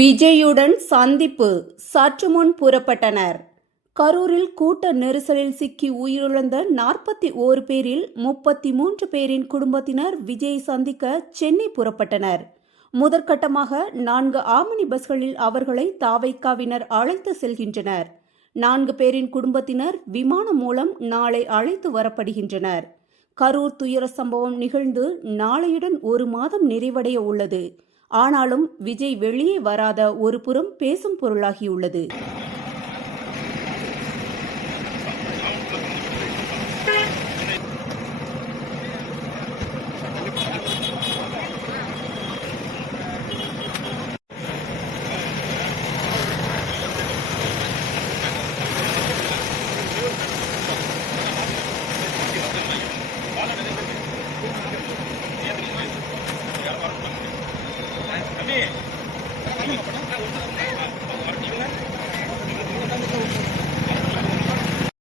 விஜயுடன் சந்திப்பு சற்று முன் புறப்பட்டனர். கரூரில் கூட்ட நெரிசலில் சிக்கி உயிரிழந்த 41 பேரில் 33 பேரின் குடும்பத்தினர் விஜயை சந்திக்க சென்னை புறப்பட்டனர். முதற்கட்டமாக 4 ஆம்னி பஸ்களில் அவர்களை தவைகாவினர் அழைத்து செல்கின்றனர். 4 பேரின் குடும்பத்தினர் விமானம் மூலம் நாளை அழைத்து வரப்படுகின்றனர். கரூர் துயர சம்பவம் நிகழ்ந்து நாளையுடன் 1 மாதம் நிறைவடைய உள்ளது. ஆனாலும் விஜய் வெளியே வராத ஒரு புறம் பேசும் பொருளாகியுள்ளது. Kami.